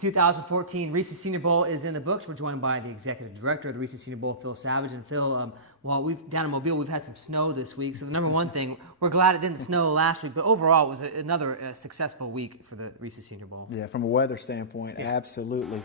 2014 Reese Senior Bowl is in the books. We're joined by the executive director of the Reese Senior Bowl, Phil Savage. And Phil, while down in Mobile, we've had some snow this week. So the number one thing, we're glad it didn't snow last week, but overall it was another successful week for the Reese Senior Bowl. Yeah, from a weather standpoint, absolutely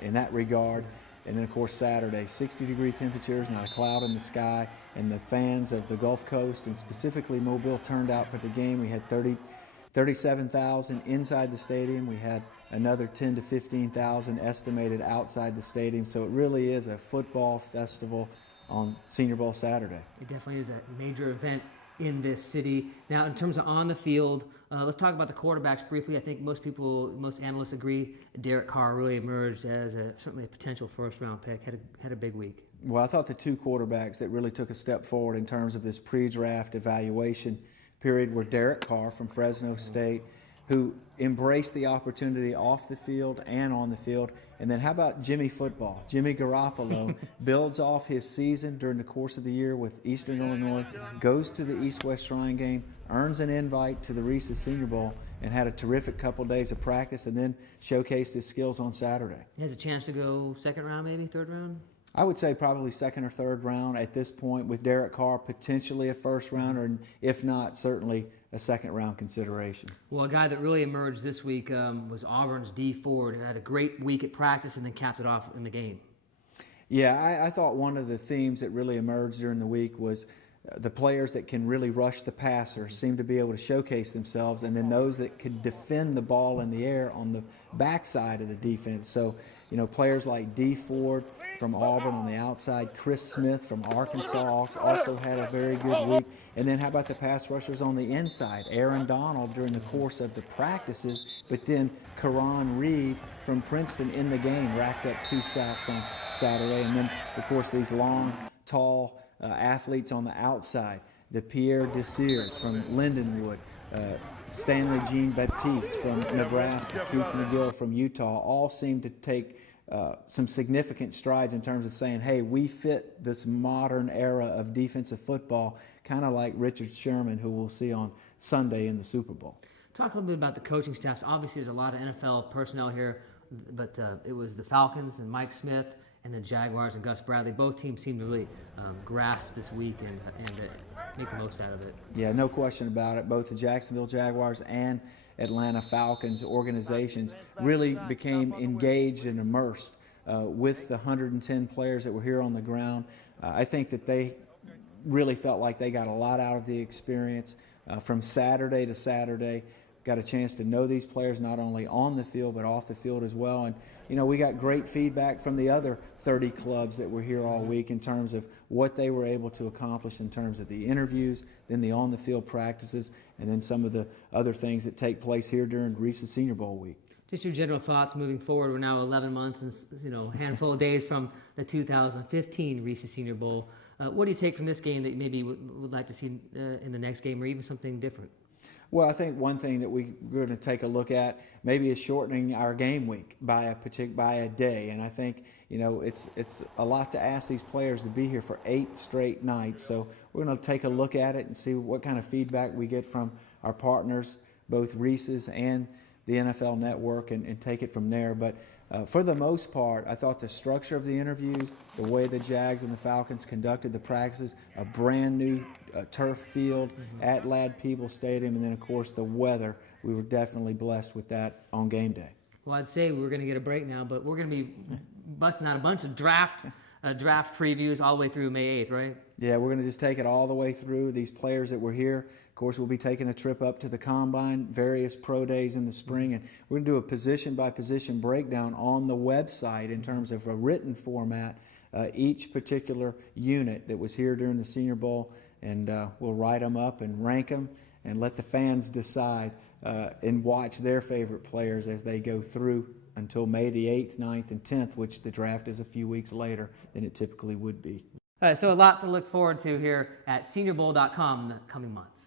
in that regard. And then, of course, Saturday, 60-degree temperatures, not a cloud in the sky, and the fans of the Gulf Coast and specifically Mobile turned out for the game. We had 37,000 inside the stadium. We had another 10 to 15,000 estimated outside the stadium. So it really is a football festival on Senior Bowl Saturday. It definitely is a major event in this city. Now, in terms of on the field, let's talk about the quarterbacks briefly. I think most analysts agree Derek Carr really emerged as certainly a potential first-round pick, had a big week. Well, I thought the two quarterbacks that really took a step forward in terms of this pre-draft evaluation period were Derek Carr from Fresno State, who embraced the opportunity off the field and on the field. And then how about Jimmy Football? Jimmy Garoppolo builds off his season during the course of the year with Eastern Illinois, goes to the East-West Shrine game, earns an invite to the Reese Senior Bowl, and had a terrific couple days of practice, and then showcased his skills on Saturday. He has a chance to go second round, maybe third round? I would say probably second or third round at this point, with Derek Carr potentially a first rounder, and if not, certainly a second round consideration. Well, a guy that really emerged this week was Auburn's D. Ford, who had a great week at practice and then capped it off in the game. Yeah, I thought one of the themes that really emerged during the week was the players that can really rush the passer seem to be able to showcase themselves, and then those that could defend the ball in the air on the backside of the defense. So, you know, players like D. Ford from Auburn on the outside, Chris Smith from Arkansas also had a very good week. And then how about the pass rushers on the inside? Aaron Donald during the course of the practices, but then Karan Reed from Princeton in the game racked up 2 sacks on Saturday. And then, of course, these long, tall athletes on the outside, the Pierre Desires from Lindenwood, Stanley Jean-Baptiste from Nebraska, Keith McGill from Utah, all seem to take some significant strides in terms of saying, hey, we fit this modern era of defensive football, kind of like Richard Sherman, who we'll see on Sunday in the Super Bowl. Talk a little bit about the coaching staffs. Obviously, there's a lot of NFL personnel here, but it was the Falcons and Mike Smith and the Jaguars and Gus Bradley. Both teams seem to really grasp this week and make the most out of it. Yeah, no question about it. Both the Jacksonville Jaguars and Atlanta Falcons organizations really became engaged and immersed with the 110 players that were here on the ground. I think that they really felt like they got a lot out of the experience from Saturday to Saturday. Got a chance to know these players not only on the field but off the field as well. And you know, we got great feedback from the other 30 clubs that were here all week in terms of what they were able to accomplish in terms of the interviews, then the on-the-field practices, and then some of the other things that take place here during Reese Senior Bowl week. Just your general thoughts moving forward. We're now 11 months and a handful of days from the 2015 Reese Senior Bowl. What do you take from this game that you maybe would like to see in the next game, or even something different? Well, I think one thing that we're going to take a look at maybe is shortening our game week by a day. And I think, you know, it's a lot to ask these players to be here for 8 straight nights. So we're going to take a look at it and see what kind of feedback we get from our partners, both Reese's and the NFL Network, and take it from there. But for the most part, I thought the structure of the interviews, the way the Jags and the Falcons conducted the practices, a brand new turf field at Ladd-Peebles Stadium, and then, of course, the weather. We were definitely blessed with that on game day. Well, I'd say we're going to get a break now, but we're going to be busting out a bunch of draft previews all the way through May 8th, right? Yeah, we're going to just take it all the way through. These players that were here, of course, we'll be taking a trip up to the Combine, various pro days in the spring, and we're going to do a position-by-position breakdown on the website in terms of a written format, each particular unit that was here during the Senior Bowl, and we'll write them up and rank them and let the fans decide and watch their favorite players as they go through until May the 8th, 9th, and 10th, which the draft is a few weeks later than it typically would be. All right, so a lot to look forward to here at SeniorBowl.com in the coming months.